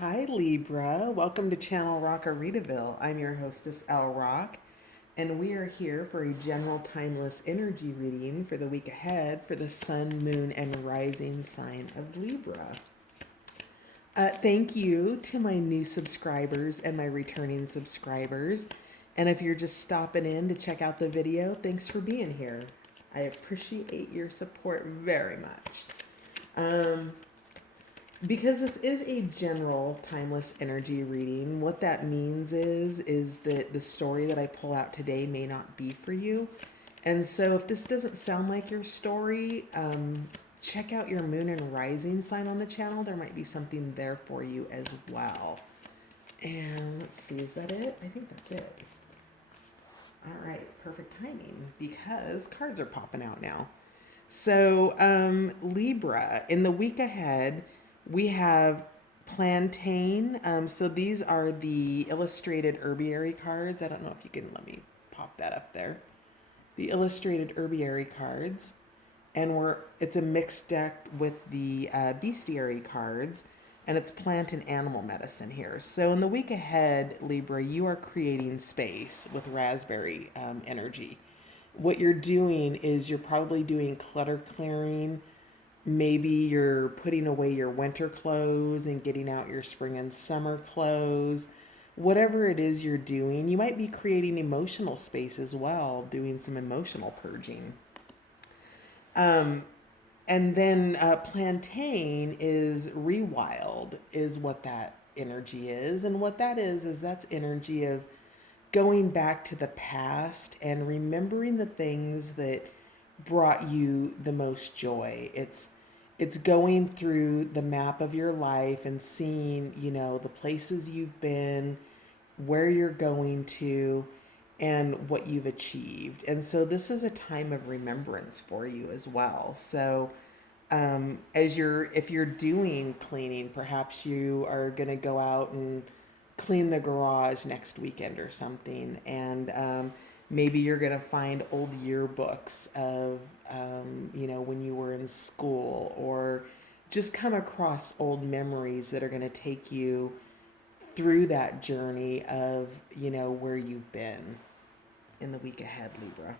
Hi Libra, welcome to Channel Rockaritaville. I'm your hostess El Rock, and we are here for a general timeless energy reading for the week ahead for the sun, moon, and rising sign of Libra. Thank you to my new subscribers and my returning subscribers. And if you're just stopping in to check out the video, thanks for being here. I appreciate your support very much. Um, because this is a general timeless energy reading, what that means is that the story that I pull out today may not be for you. And so if this doesn't sound like your story, check out your moon and rising sign on the channel. There might be something there for you as well. And let's see, is that it? I think that's it. All right, perfect timing because cards are popping out now. So, Libra, in the week ahead, we have plantain. So these are the illustrated herbiary cards. I don't know if you can let me pop that up there. The illustrated herbiary cards, and it's a mixed deck with the bestiary cards, and it's plant and animal medicine here. So in the week ahead, Libra, you are creating space with raspberry energy. What you're doing is you're probably doing clutter clearing. Maybe you're putting away your winter clothes and getting out your spring and summer clothes. Whatever it is you're doing, you might be creating emotional space as well, doing some emotional purging. Um, and then plantain is rewild, is what that energy is. And what that is that's energy of going back to the past and remembering the things that brought you the most joy. It's going through the map of your life and seeing, the places you've been, where you're going to, and what you've achieved. And so this is a time of remembrance for you as well. So if you're doing cleaning, perhaps you are going to go out and clean the garage next weekend or something, and maybe you're going to find old yearbooks of when you were in school, or just come across old memories that are going to take you through that journey of where you've been in the week ahead, Libra.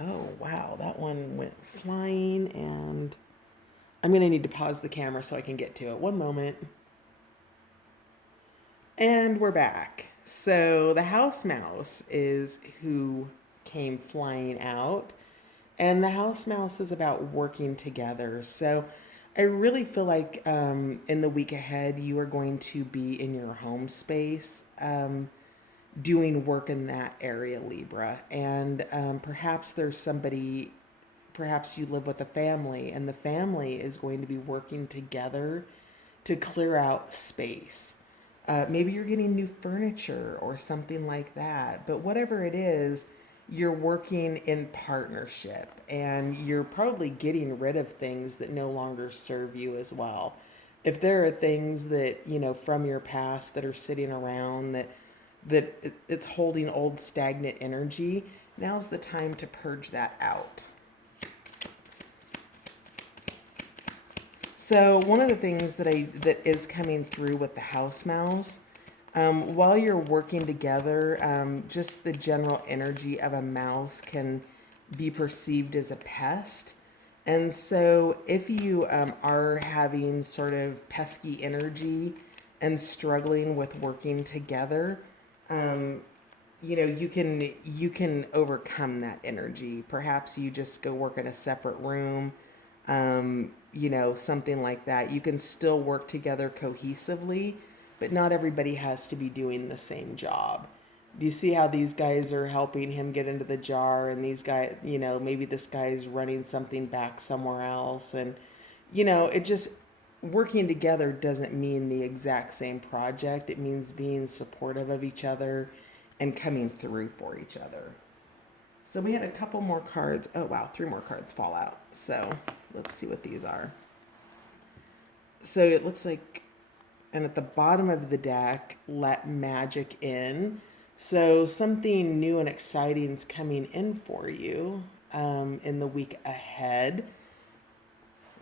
Oh wow, that one went flying, and I'm going to need to pause the camera so I can get to it. One moment. And we're back. So the house mouse is who came flying out. And the house mouse is about working together. So I really feel like in the week ahead, you are going to be in your home space doing work in that area, Libra. And perhaps there's somebody, perhaps you live with a family, and the family is going to be working together to clear out space. Maybe you're getting new furniture or something like that. But whatever it is, you're working in partnership, and you're probably getting rid of things that no longer serve you as well. If there are things that, from your past that are sitting around it's holding old stagnant energy, now's the time to purge that out. So one of the things that is coming through with the house mouse, while you're working together, just the general energy of a mouse can be perceived as a pest. And so if you are having sort of pesky energy and struggling with working together, you can overcome that energy. Perhaps you just go work in a separate room, something like that. You can still work together cohesively, but not everybody has to be doing the same job. Do you see how these guys are helping him get into the jar, and these guys, maybe this guy's running something back somewhere else, and it just, working together doesn't mean the exact same project. It means being supportive of each other and coming through for each other. So we had a couple more cards. Oh wow, 3 more cards fall out. So let's see what these are. So it looks like, and at the bottom of the deck, let magic in. So something new and exciting is coming in for you in the week ahead.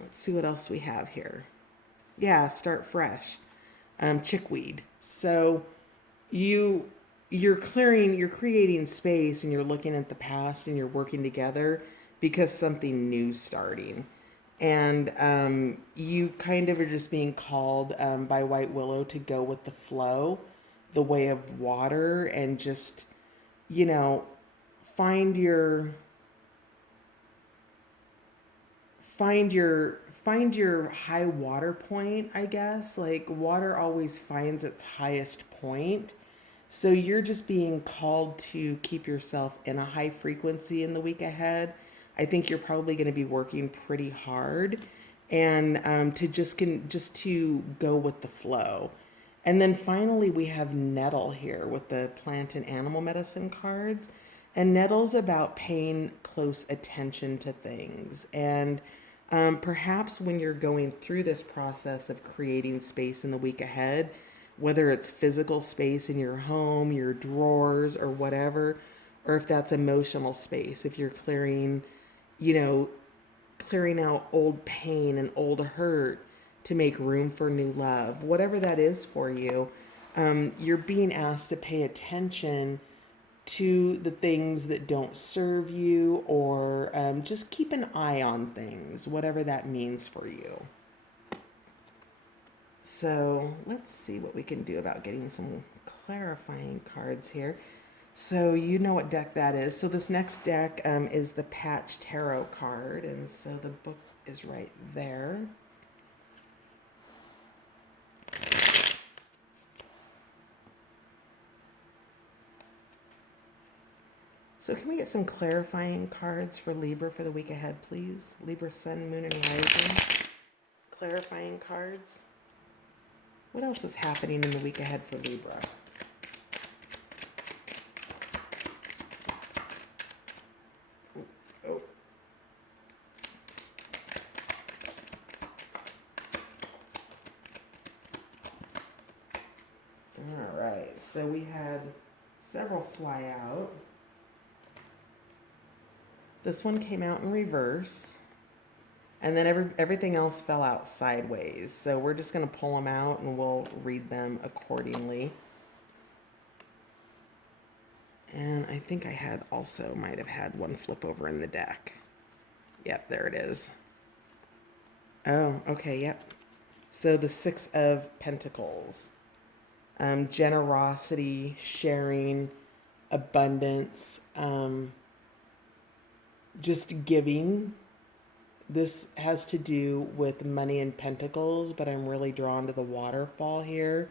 Let's see what else we have here. Yeah, start fresh. chickweed. So you you're creating space, and you're looking at the past, and you're working together because something new's starting. And you kind of are just being called by White Willow to go with the flow, the way of water, and just, you know, find your find your high water point, I guess. Like, water always finds its highest point. So you're just being called to keep yourself in a high frequency in the week ahead. I think you're probably going to be working pretty hard, and to just to go with the flow. And then finally, we have nettle here with the plant and animal medicine cards. And nettle's about paying close attention to things. And perhaps when you're going through this process of creating space in the week ahead, whether it's physical space in your home, your drawers, or whatever, or if that's emotional space, if you're clearing, you know, clearing out old pain and old hurt to make room for new love, whatever that is for you, you're being asked to pay attention to the things that don't serve you, or just keep an eye on things, whatever that means for you. So let's see what we can do about getting some clarifying cards here. So you know what deck that is. So this next deck is the Patch Tarot card, and so the book is right there. So can we get some clarifying cards for Libra for the week ahead, please? Libra, Sun, Moon, and Rising. Clarifying cards. What else is happening in the week ahead for Libra? Oh. All right. So we had several fly out. This one came out in reverse. And then everything else fell out sideways. So we're just going to pull them out and we'll read them accordingly. And I think I might have had one flip over in the deck. Yep, there it is. Oh, okay, yep. So the Six of Pentacles. Generosity, sharing, abundance, just giving. This has to do with money and pentacles, but I'm really drawn to the waterfall here.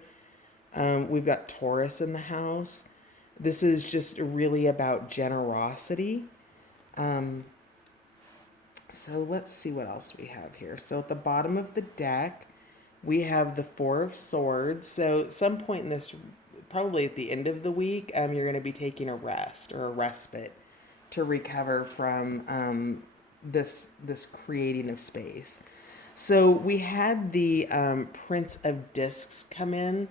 We've got Taurus in the house. This is just really about generosity. So let's see what else we have here. So at the bottom of the deck, we have the Four of Swords. So at some point in this, probably at the end of the week, you're going to be taking a rest or a respite to recover from this creating of space. So we had the Prince of Discs come in,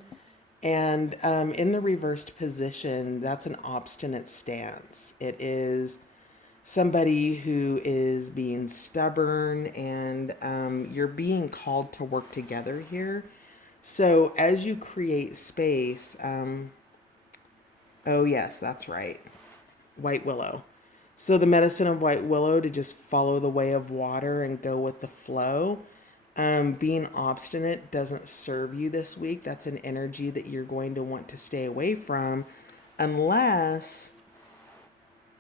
and in the reversed position, that's an obstinate stance. It is somebody who is being stubborn, and you're being called to work together here. So as you create space, oh yes, that's right, White Willow. So the medicine of White Willow, to just follow the way of water and go with the flow. Being obstinate doesn't serve you this week. That's an energy that you're going to want to stay away from, unless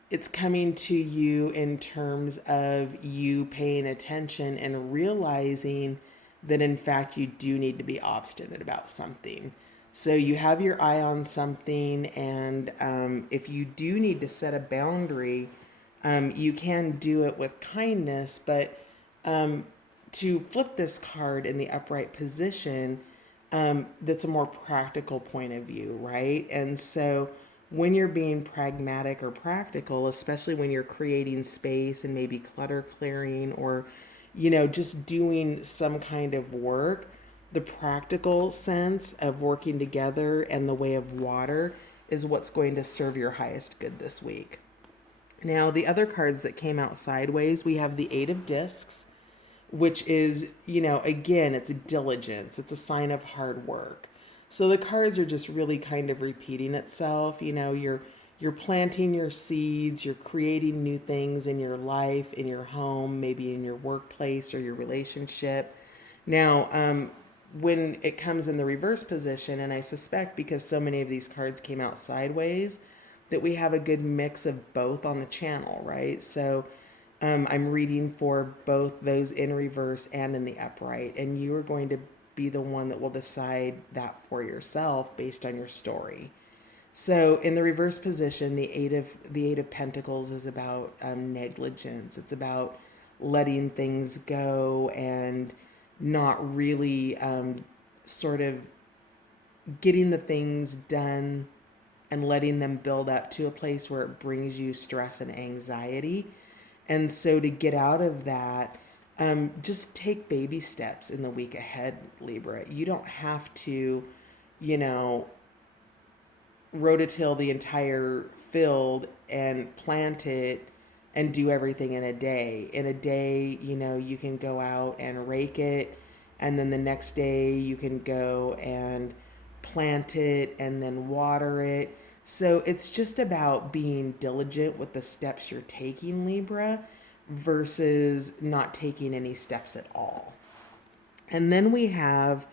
it's coming to you in terms of you paying attention and realizing that in fact you do need to be obstinate about something. So you have your eye on something, and if you do need to set a boundary, you can do it with kindness, but to flip this card in the upright position, that's a more practical point of view, right? And so when you're being pragmatic or practical, especially when you're creating space and maybe clutter clearing, or, just doing some kind of work, the practical sense of working together and the way of water is what's going to serve your highest good this week. Now, the other cards that came out sideways, we have the Eight of Discs, which is, again, it's diligence. It's a sign of hard work. So the cards are just really kind of repeating itself. You're planting your seeds, you're creating new things in your life, in your home, maybe in your workplace or your relationship. Now, when it comes in the reverse position, and I suspect because so many of these cards came out sideways, that we have a good mix of both on the channel, right? So I'm reading for both those in reverse and in the upright, and you are going to be the one that will decide that for yourself based on your story. So in the reverse position, the Eight of Pentacles is about negligence. It's about letting things go and not really sort of getting the things done and letting them build up to a place where it brings you stress and anxiety. And so to get out of that, just take baby steps in the week ahead, Libra. You don't have to, you know, rototill the entire field and plant it and do everything in a day. In a day, you can go out and rake it, and then the next day you can go and plant it and then water it. So it's just about being diligent with the steps you're taking, Libra, versus not taking any steps at all. And then we have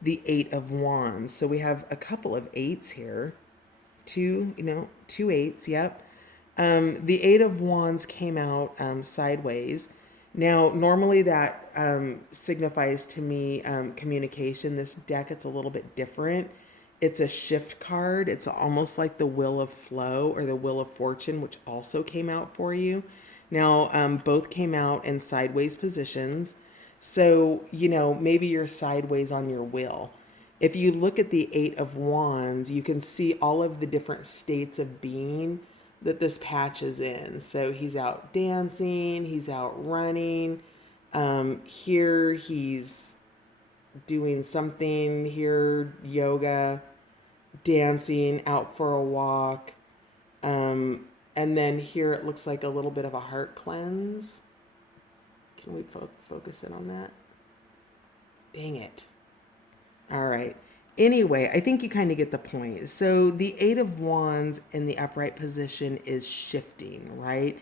the Eight of Wands. So we have a couple of eights here. Two eights, yep. The Eight of Wands came out sideways. Now, normally that signifies to me communication. This deck, it's a little bit different. It's a shift card. It's almost like the Wheel of Flow or the Wheel of Fortune, which also came out for you. Now, both came out in sideways positions. So, maybe you're sideways on your wheel. If you look at the Eight of Wands, you can see all of the different states of being that this patch is in. So he's out dancing, he's out running. Here he's doing something, here yoga, dancing, out for a walk. And then here it looks like a little bit of a heart cleanse. Can we focus in on that? Dang it. All right. Anyway, I think you kind of get the point. So the Eight of Wands in the upright position is shifting, right?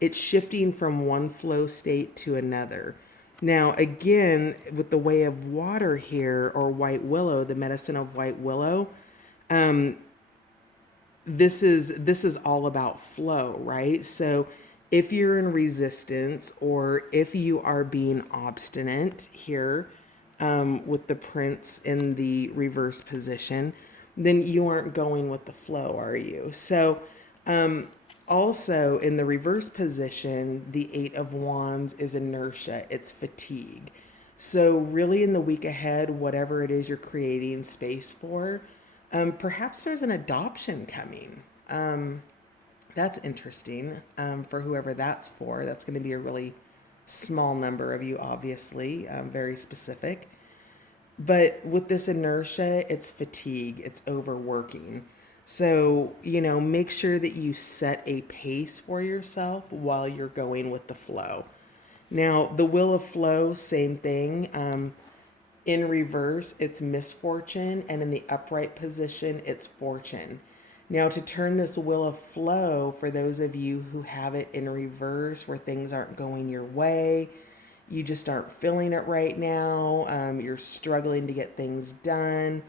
It's shifting from one flow state to another. Now, again, with the Way of Water here, or white willow, the medicine of white willow, this is all about flow, right? So if you're in resistance, or if you are being obstinate here, with the Prince in the reverse position, then you aren't going with the flow, are you? So also in the reverse position, the Eight of Wands is inertia, it's fatigue. So really in the week ahead, whatever it is you're creating space for, perhaps there's an adoption coming. That's interesting for whoever that's for. That's going to be a really small number of you, obviously, very specific. But with this inertia, it's fatigue, it's overworking. So, make sure that you set a pace for yourself while you're going with the flow. Now, the Wheel of Flow, same thing. In reverse, it's misfortune, and in the upright position, it's fortune. Now, to turn this Wheel of Flow, for those of you who have it in reverse, where things aren't going your way, you just aren't feeling it right now, you're struggling to get things done,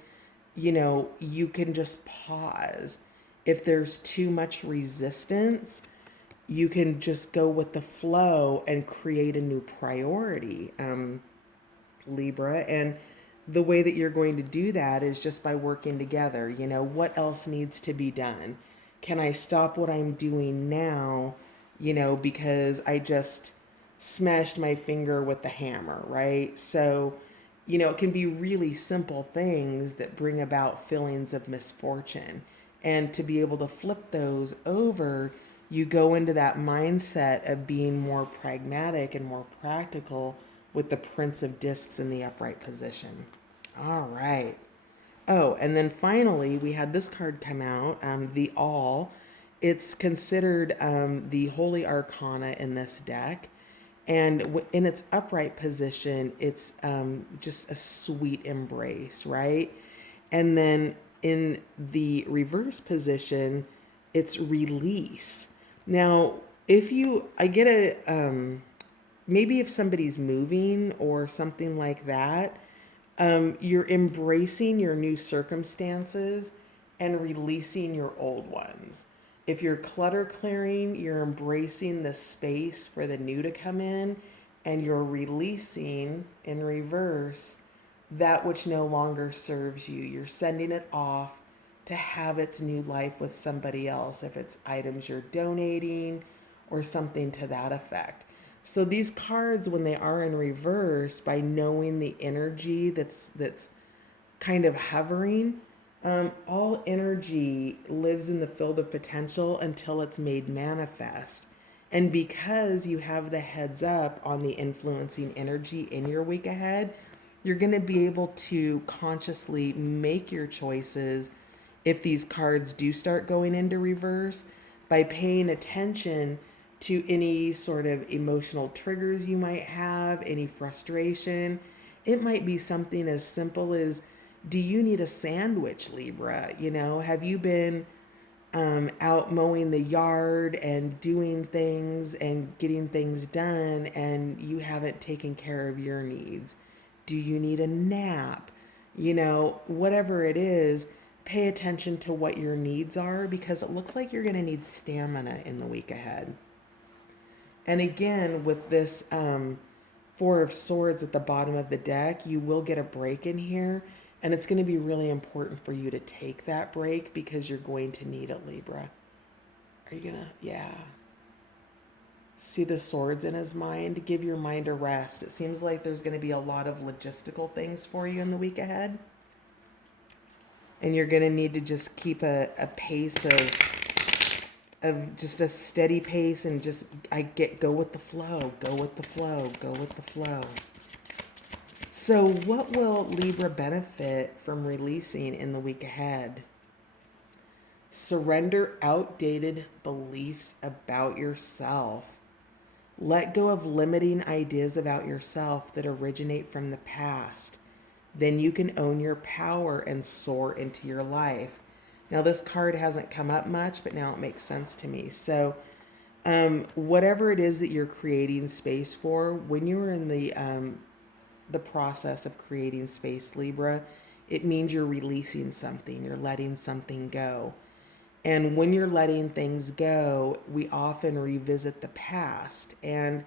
you can just pause. If there's too much resistance, you can just go with the flow and create a new priority, Libra. And the way that you're going to do that is just by working together. What else needs to be done? Can I stop what I'm doing now, because I just smashed my finger with the hammer, right? So, it can be really simple things that bring about feelings of misfortune. And to be able to flip those over, you go into that mindset of being more pragmatic and more practical with the Prince of Discs in the upright position. All right. Oh, and then finally, we had this card come out, the All. It's considered the Holy Arcana in this deck. And in its upright position, it's just a sweet embrace, right? And then in the reverse position, it's release. Now, I get maybe if somebody's moving or something like that, you're embracing your new circumstances and releasing your old ones. If you're clutter clearing, you're embracing the space for the new to come in, and you're releasing in reverse that which no longer serves you. You're sending it off to have its new life with somebody else, if it's items you're donating or something to that effect. So these cards, when they are in reverse, by knowing the energy that's kind of hovering, all energy lives in the field of potential until it's made manifest. And because you have the heads up on the influencing energy in your week ahead, you're going to be able to consciously make your choices if these cards do start going into reverse by paying attention to any sort of emotional triggers you might have, any frustration. It might be something as simple as, do you need a sandwich, Libra? Have you been out mowing the yard and doing things and getting things done, and you haven't taken care of your needs? Do you need a nap? Whatever it is, pay attention to what your needs are, because it looks like you're going to need stamina in the week ahead. And again, with this Four of Swords at the bottom of the deck, you will get a break in here. And it's going to be really important for you to take that break, because you're going to need it, Libra. Are you going to? Yeah. See the swords in his mind? Give your mind a rest. It seems like there's going to be a lot of logistical things for you in the week ahead. And you're going to need to just keep a pace of just a steady pace, and just go with the flow, go with the flow, go with the flow. So what will Libra benefit from releasing in the week ahead? Surrender outdated beliefs about yourself. Let go of limiting ideas about yourself that originate from the past. Then you can own your power and soar into your life. Now, this card hasn't come up much, but now it makes sense to me. So whatever it is that you're creating space for, when you're in the process of creating space, Libra, it means you're releasing something, you're letting something go. And when you're letting things go, we often revisit the past. And,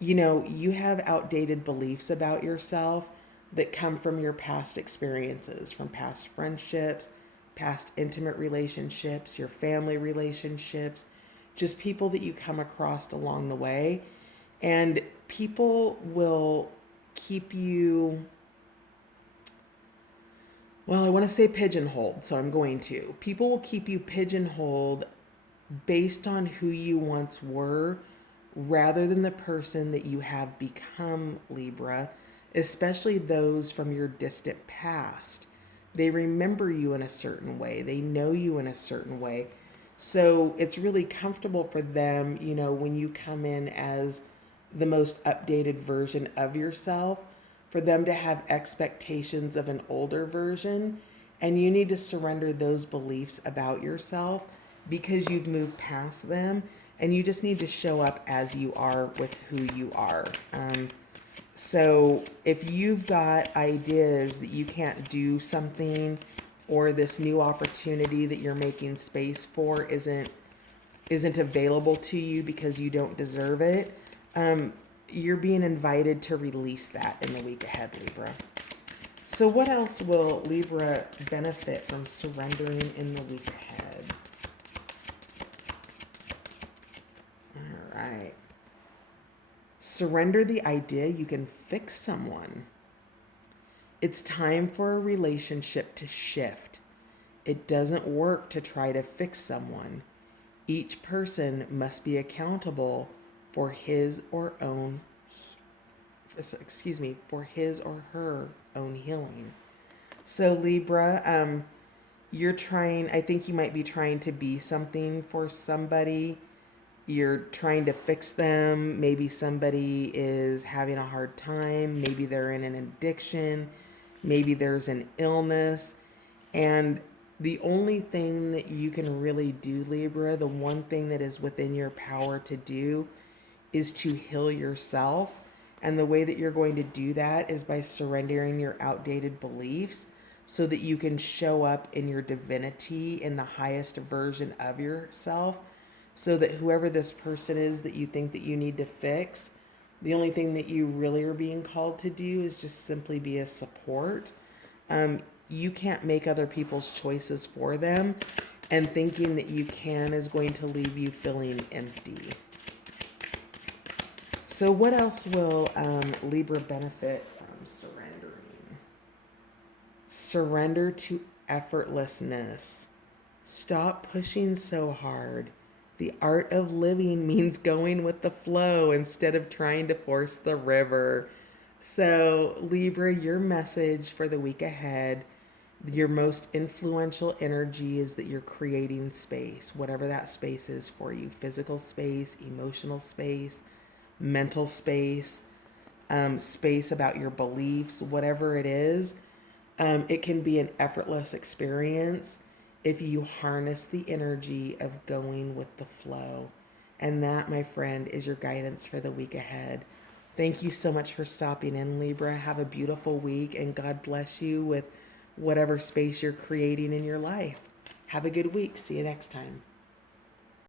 you have outdated beliefs about yourself that come from your past experiences, from past friendships, past intimate relationships, your family relationships, just people that you come across along the way. And people will keep you, well, I want to say pigeonholed, so I'm going to. People will keep you pigeonholed based on who you once were, rather than the person that you have become, Libra, especially those from your distant past. They remember you in a certain way. They know you in a certain way. So it's really comfortable for them, when you come in as the most updated version of yourself, for them to have expectations of an older version. And you need to surrender those beliefs about yourself, because you've moved past them, and you just need to show up as you are with who you are. So if you've got ideas that you can't do something, or this new opportunity that you're making space for isn't available to you because you don't deserve it, you're being invited to release that in the week ahead, Libra. So what else will Libra benefit from surrendering in the week ahead? All right. Surrender the idea you can fix someone. It's time for a relationship to shift. It doesn't work to try to fix someone. Each person must be accountable for his or her own healing. So Libra, I think you might be trying to be something for somebody. You're trying to fix them. Maybe somebody is having a hard time. Maybe they're in an addiction. Maybe there's an illness. And the only thing that you can really do, Libra, the one thing that is within your power to do is to heal yourself. And the way that you're going to do that is by surrendering your outdated beliefs so that you can show up in your divinity in the highest version of yourself. So that whoever this person is that you think that you need to fix, the only thing that you really are being called to do is just simply be a support. You can't make other people's choices for them, and thinking that you can is going to leave you feeling empty. So, what else will Libra benefit from surrendering? Surrender to effortlessness. Stop pushing so hard. The art of living means going with the flow instead of trying to force the river. So, Libra, your message for the week ahead, your most influential energy is that you're creating space, whatever that space is for you, physical space, emotional space, mental space, space about your beliefs, whatever it is. It can be an effortless experience if you harness the energy of going with the flow. And that, my friend, is your guidance for the week ahead. Thank you so much for stopping in, Libra. Have a beautiful week, and God bless you with whatever space you're creating in your life. Have a good week. See you next time.